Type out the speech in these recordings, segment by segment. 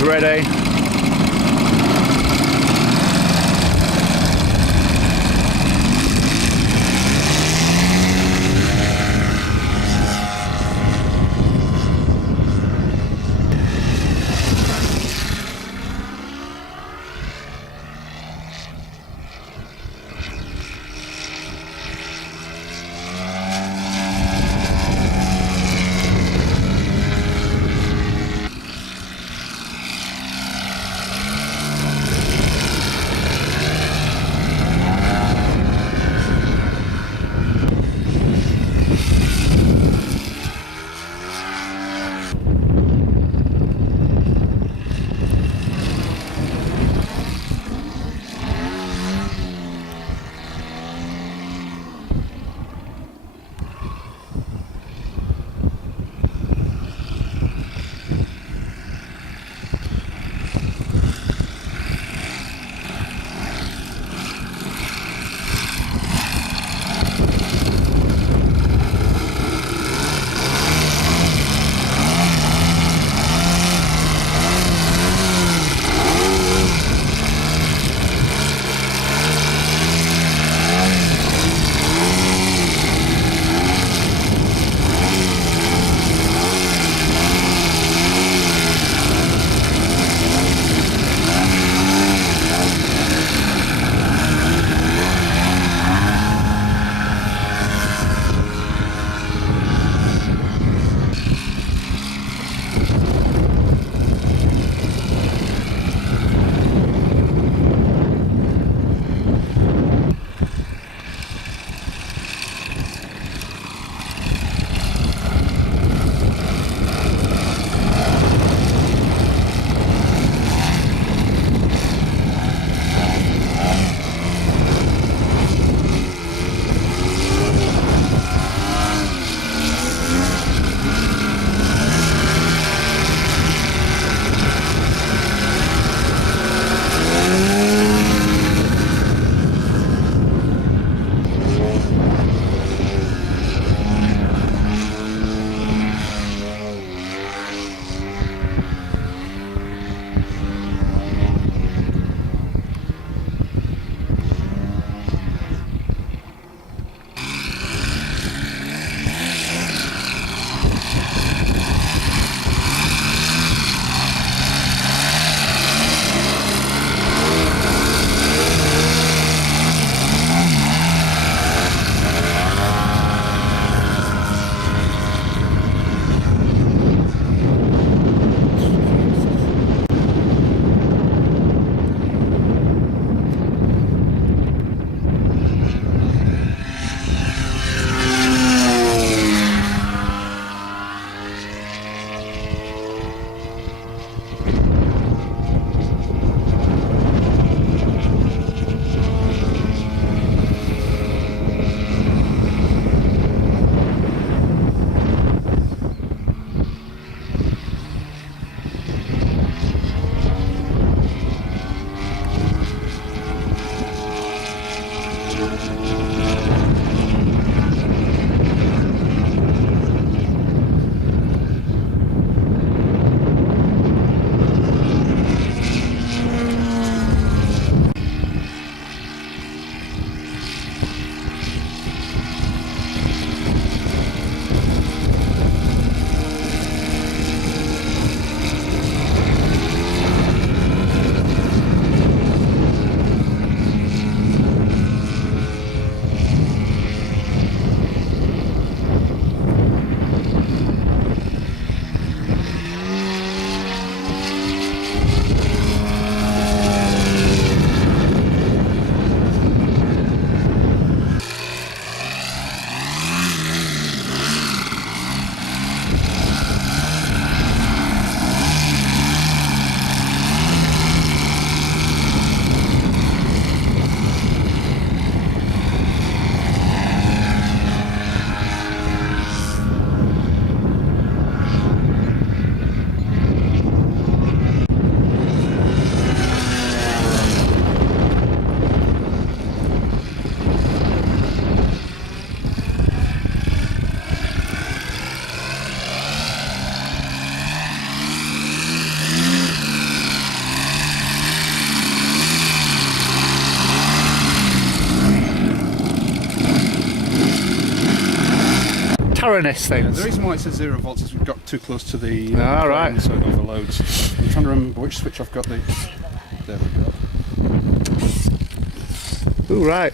is ready. powering this thing? Yeah, the reason why it says 0 volts is we've got too close to the right. so it overloads. I'm trying to remember which switch I've got the... There we go. Ooh, right.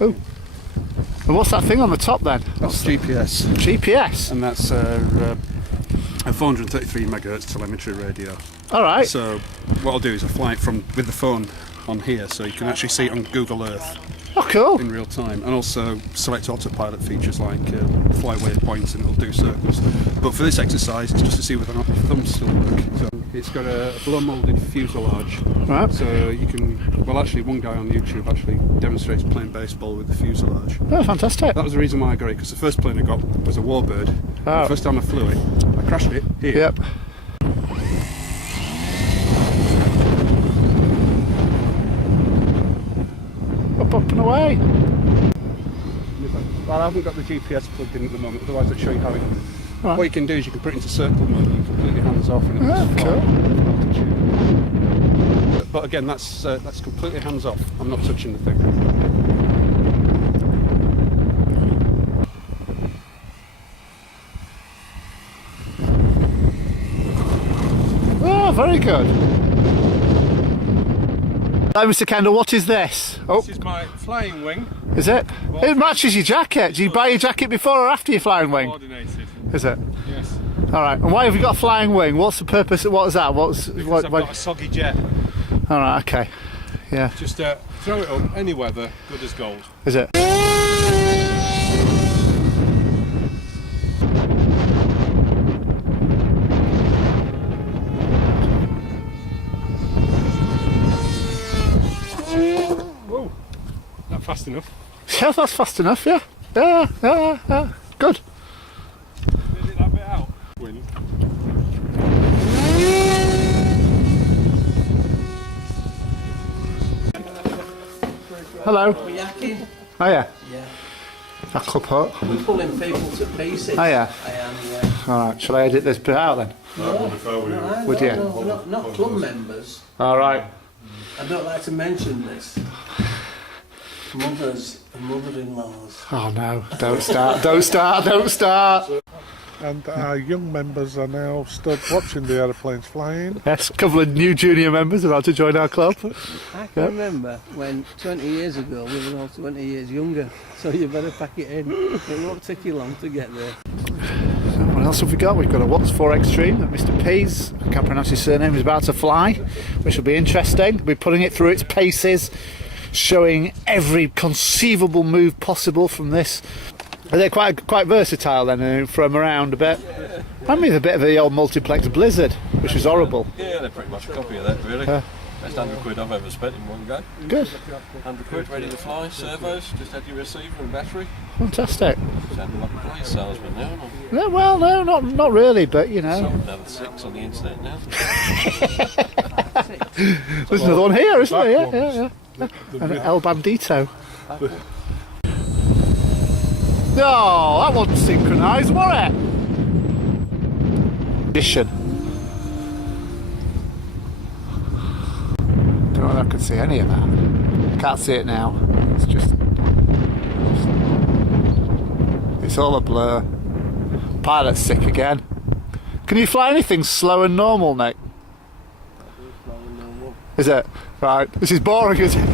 Ooh. And what's that thing on the top then? That's GPS. GPS? And that's a 433 megahertz telemetry radio. Alright. So what I'll do is I'll fly it with the phone on here, so you can actually see it on Google Earth. Oh, cool. In real time, and also select autopilot features like fly waypoints, and it'll do circles. But for this exercise, it's just to see whether or not the thumbs still work. So it's got a blow moulded fuselage. Right. So you can, well, actually, one guy on YouTube actually demonstrates playing baseball with the fuselage. Oh, fantastic. That was the reason why I got it, because the first plane I got was a Warbird. Oh. The first time I flew it, I crashed it here. Yep. Up and away. Well, I haven't got the GPS plugged in at the moment, otherwise I'd show you how it... Right. What you can do is you can put it into circle mode, and completely hands off, and it'll just cool. fly. But again, that's completely hands off. I'm not touching the thing. Oh, very good. Hi, Mr. Kendall, what is this? Oh. This is my flying wing. Is it? It matches your jacket. Do you buy your jacket before or after your flying wing? Coordinated. Is it? Yes. Alright, and why have you got a flying wing? What's the purpose? What is that? Because I've got a soggy jet. Alright, okay. Yeah. Just throw it up, any weather, good as gold. Is it? Whoa, not fast enough. Yeah, that's fast enough, yeah. Yeah. Good. Did it that bit out? Wind. Hello. We're yakking. Oh yeah. Yeah. A club hut. We're pulling people to pieces. Oh yeah. I am, yeah. Alright, shall I edit this bit out then? No, Would you? No, not club members. Alright. I don't like to mention this. Mothers and mother-in-laws. Oh no, don't start. And our young members are now stood watching the aeroplanes flying. Yes, a couple of new junior members about to join our club. I can remember when 20 years ago we were all 20 years younger, so you better pack it in. It won't take you long to get there. So what else have we got? We've got a Watts 4 Extreme that Mr. Pease, I can't pronounce his surname, is about to fly, which will be interesting. We'll be putting it through its paces, showing every conceivable move possible from this. They're quite versatile then, from around a bit. I mean, a bit of the old multiplex Blizzard, which was horrible. Yeah, they're pretty much a copy of that, really. Best 100 quid I've ever spent in one go. Good. 100 quid, ready to fly, servos, just had your receiver and battery. Fantastic. Sounding like a police salesman now, aren't I? Yeah, well, no, not really, but you know. Sold another 6 on the internet now. There's another one here, isn't there? Yeah. And an El Bandito. No, that wasn't synchronised, was it? Edition. Don't know if I can see any of that. Can't see it now. It's just it's all a blur. Pilot's sick again. Can you fly anything slow and normal, Nick? Is it? Right. This is boring, isn't it?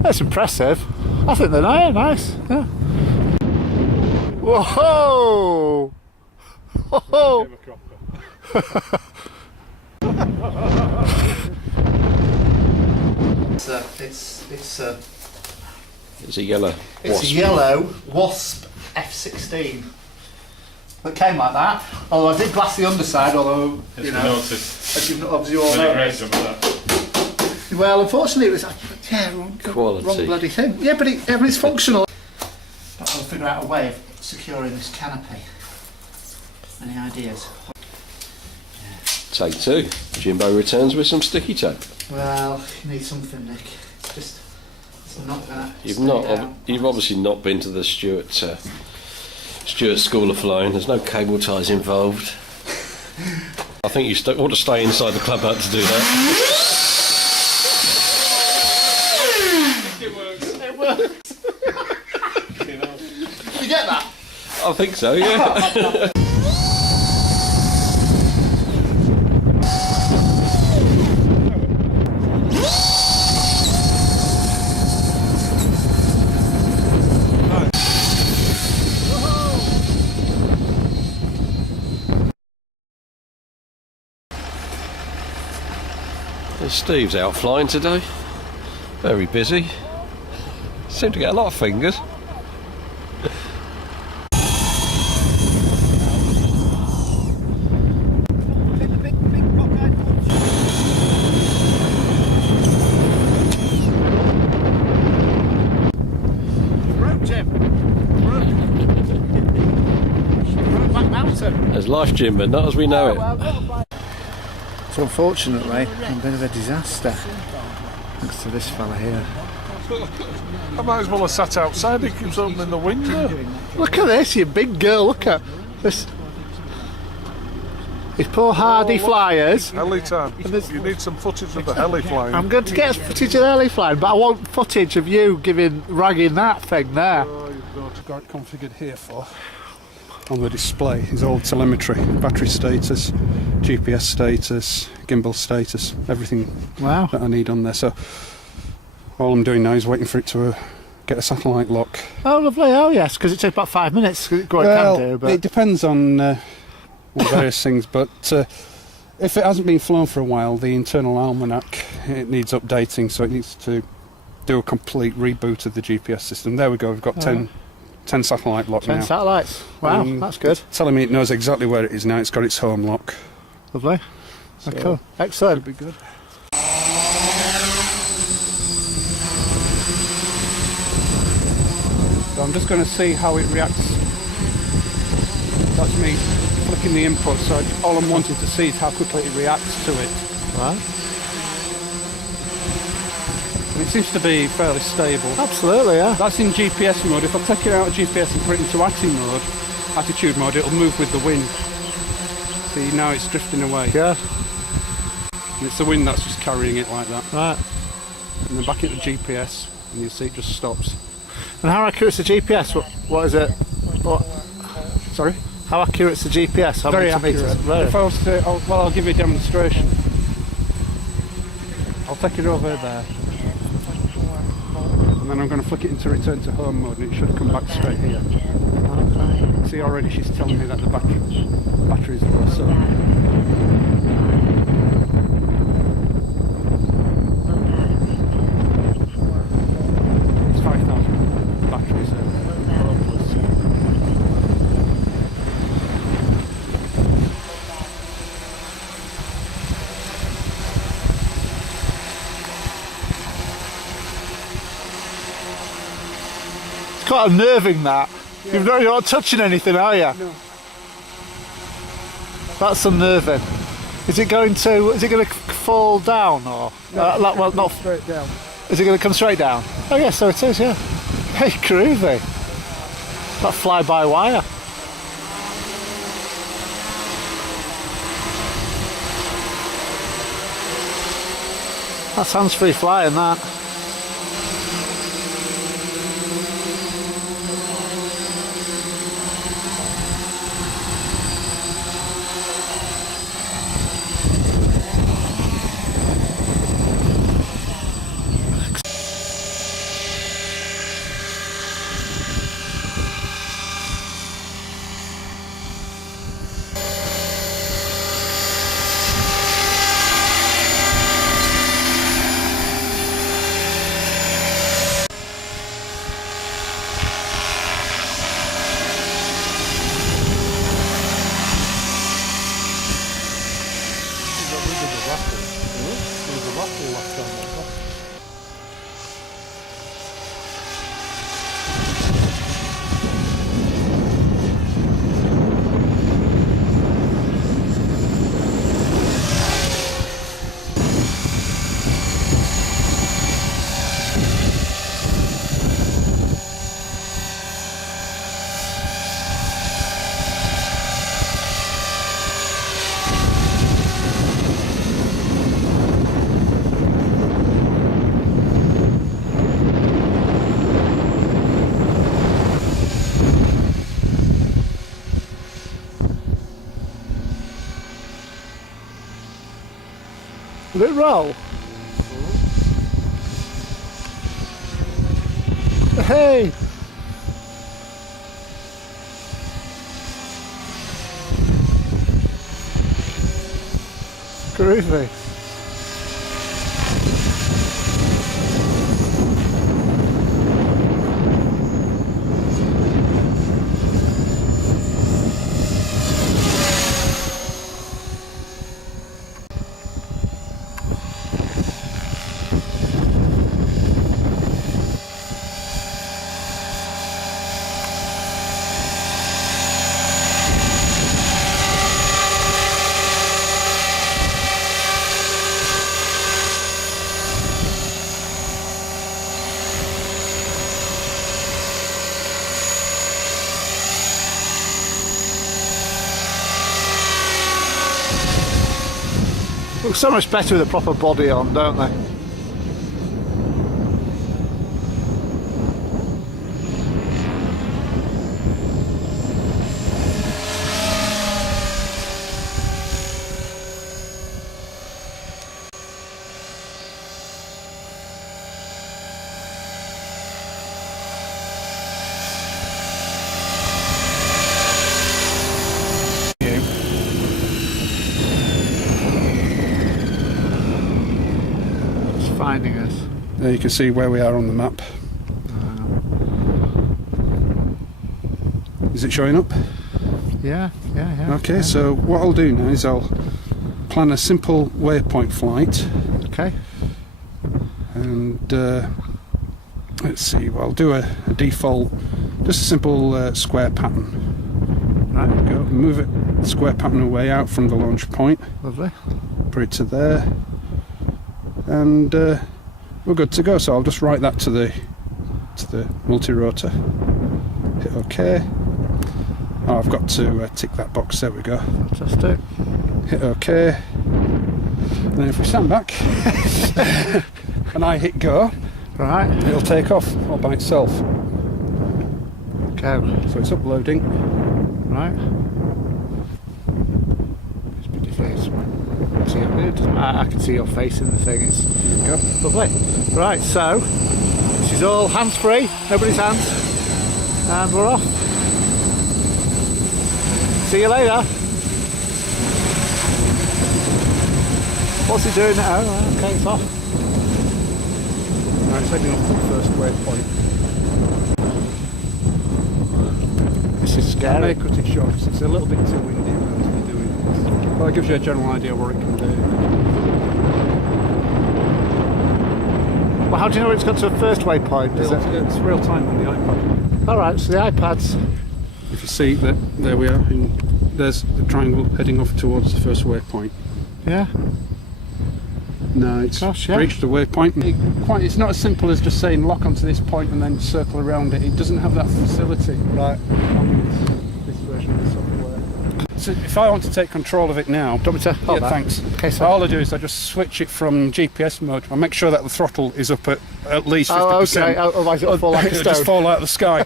That's impressive. I think they're nice. Yeah. Whoa! Whoa! It's a yellow It's a yellow Wasp F16 that came like that. Although I did glass the underside, although you know, as you all know. Well, unfortunately, it was wrong bloody thing. Yeah, but it's functional. But I'll figure out a way of securing this canopy. Any ideas? Take 2. Jimbo returns with some sticky tape. Well, you need something, Nick. It's not that. You've obviously not been to the Stuart School of Flying. There's no cable ties involved. I think you ought to stay inside the club hut to do that. I think so, yeah. Steve's out flying today. Very busy. Seemed to get a lot of fingers. As life, Jim, but not as we know it. So unfortunately, I'm a bit of a disaster next to this fella here. I might as well have sat outside. He keeps opening the window. Look at this, you big girl. Look at this. These poor hardy flyers. Heli time. You need some footage of the heli flying. I'm going to get footage of the heli flying, but I want footage of you ragging that thing there. I've got it configured here for on the display is all telemetry, battery status, GPS status, gimbal status, everything that I need on there. So all I'm doing now is waiting for it to get a satellite lock. Oh, lovely. Oh, yes, because it takes about 5 minutes. It depends on various things, but if it hasn't been flown for a while, the internal almanac, it needs updating, so it needs to do a complete reboot of the GPS system. There we go, we've got 10 satellite lock now. 10 satellites. Wow, that's good. It's telling me it knows exactly where it is now. It's got its home lock. Lovely. So cool. Excellent. Should be good. So I'm just going to see how it reacts. That's me flicking the input, so all I'm wanting to see is how quickly it reacts to it. Right. And it seems to be fairly stable. Absolutely, yeah. That's in GPS mode. If I take it out of GPS and put it into attitude mode, it'll move with the wind. See, now it's drifting away. Yeah. And it's the wind that's just carrying it like that. Right. And then back into GPS, and you see it just stops. And how accurate is the GPS? What is it? What? Sorry? How accurate is the GPS? How Very many accurate. meters? Very. If I was to, I'll give you a demonstration. I'll take it over there. And then I'm going to flick it into return to home mode, and it should come back straight here. Okay. See, already she's telling me that the battery's low, so it's 5,000 batteries hopeless. It's quite unnerving that. Yeah. You're not touching anything, are you? No. That's unnerving. Is it going to fall down or? No, well, not straight down. Is it going to come straight down? Oh yes, so it is. Yeah. Hey, groovy. That fly-by-wire. That's hands-free flying. That. Did it roll? Hey! Groovy. Look so much better with a proper body on, don't they? Finding us. There you can see where we are on the map. Is it showing up? Yeah. Okay, so what I'll do now is I'll plan a simple waypoint flight. Okay. And let's see, well, I'll do a default, just a simple square pattern. Right. There we go. Move it, square pattern away out from the launch point. Lovely. Put it to there. And we're good to go, so I'll just write that to the multi-rotor. Hit OK. Oh, I've got to tick that box. There we go. Fantastic. Hit OK. And then if we stand back and I hit go, Right. it'll take off all by itself. Go. So it's uploading. Right. It's pretty face. See, I can see your face in the thing. It's There we go. lovely. Right, so this is all hands-free, nobody's hands, and we're off. See you later. What's it doing now? Oh, okay, it's off. Right, it's heading off to the first waypoint. This is I scary. may cut it short because it's a little bit too windy around to be doing this. Well, it gives you a general idea what it can do. Well, how do you know it's got to a first waypoint? Is it? It's real time on the iPad. Alright, so the iPads. If you see that, there we are, and there's the triangle heading off towards the first waypoint. Yeah. No, it's Gosh, yeah. reached the waypoint. It's not as simple as just saying lock onto this point and then circle around it. It doesn't have that facility Right. on this version of the software. So if I want to take control of it now, Do you want me to hold that? thanks. Okay, So so. all I do is I just switch it from GPS mode. I make sure that the throttle is up at least 50%. Oh, okay. Otherwise it'll fall like a It'll stone. just fall out of the sky.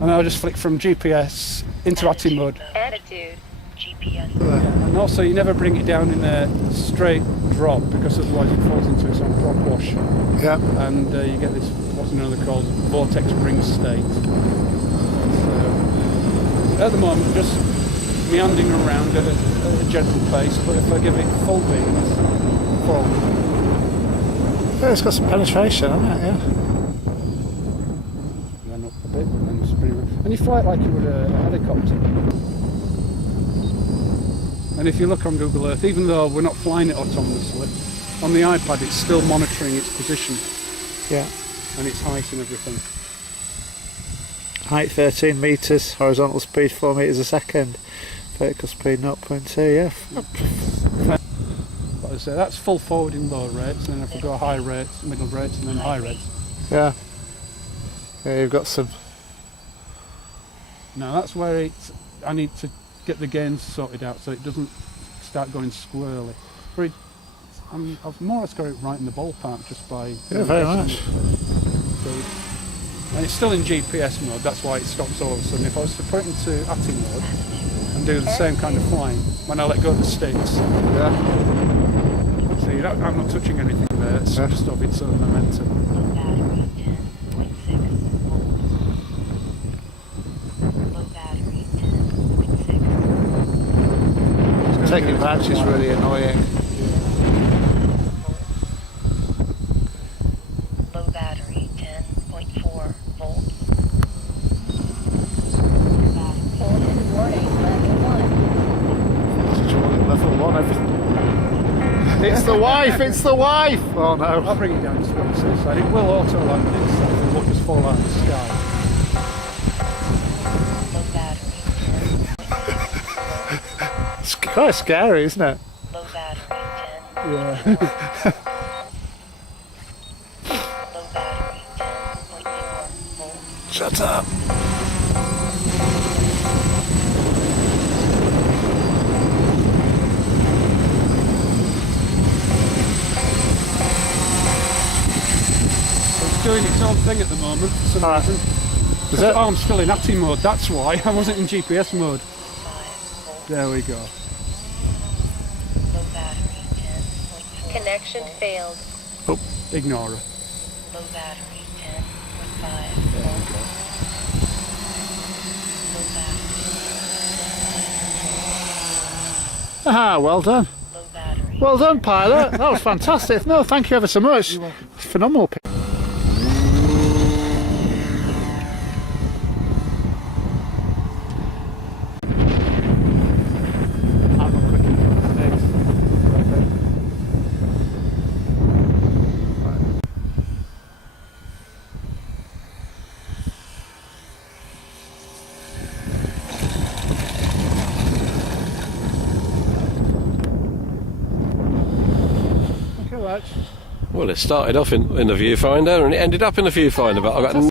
And I'll just flick from GPS into ATI mode. Attitude, GPS. And also you never bring it down in a straight drop because otherwise it falls into its own prop wash. Yeah. And you get this, what's another called, vortex spring state. So at the moment just meandering around at a gentle pace, but if I give it full beans, forward. Yeah, it's got some penetration, hasn't it? Yeah. Then up a bit, and then spin around. And you fly it like you would a helicopter. And if you look on Google Earth, even though we're not flying it autonomously, on the iPad it's still monitoring its position Yeah. and its height and everything. Height 13 metres, horizontal speed 4 metres a second, vertical speed 0.2, yeah. But as I say, that's full forward in low rates, and then if we go high rates, middle rates, and then high rates. Yeah. Yeah, you've got some. Now that's where I need to get the gains sorted out so it doesn't start going squirrely. I've more or less got it right in the ballpark just by... Yeah, very much. And it's still in GPS mode, that's why it stops all of a sudden. If I was to put it into ATI mode and do the same kind of flying, when I let go of the sticks, Yeah. see, I'm not touching anything there, it's just of its own momentum. Low battery 10.6 volts. Low battery 10.6. Taking advantage is really annoying. Low battery 10.4 volts. Warning, level 1. Level 1, everything. It's the wife! It's the wife! Oh no. I'll bring it down to 26, so it will auto-land itself, it won't just fall out of the sky. Low battery 10.6. It's quite scary, isn't it? Low battery 10. Yeah. Low battery 10.4 volts. Shut up. It's doing its own thing at the moment for some reason. Is it? Oh, I'm still in ATI mode, that's why. I wasn't in GPS mode. 5 volts. There we go. Low battery 10.4. Connection failed. Ignore her. Low battery 10.5 volts. Low battery. Ah, well done. Low battery. Well done, pilot. That was fantastic. No, thank you ever so much. Phenomenal. Well, it started off in the viewfinder and it ended up in the viewfinder, but I got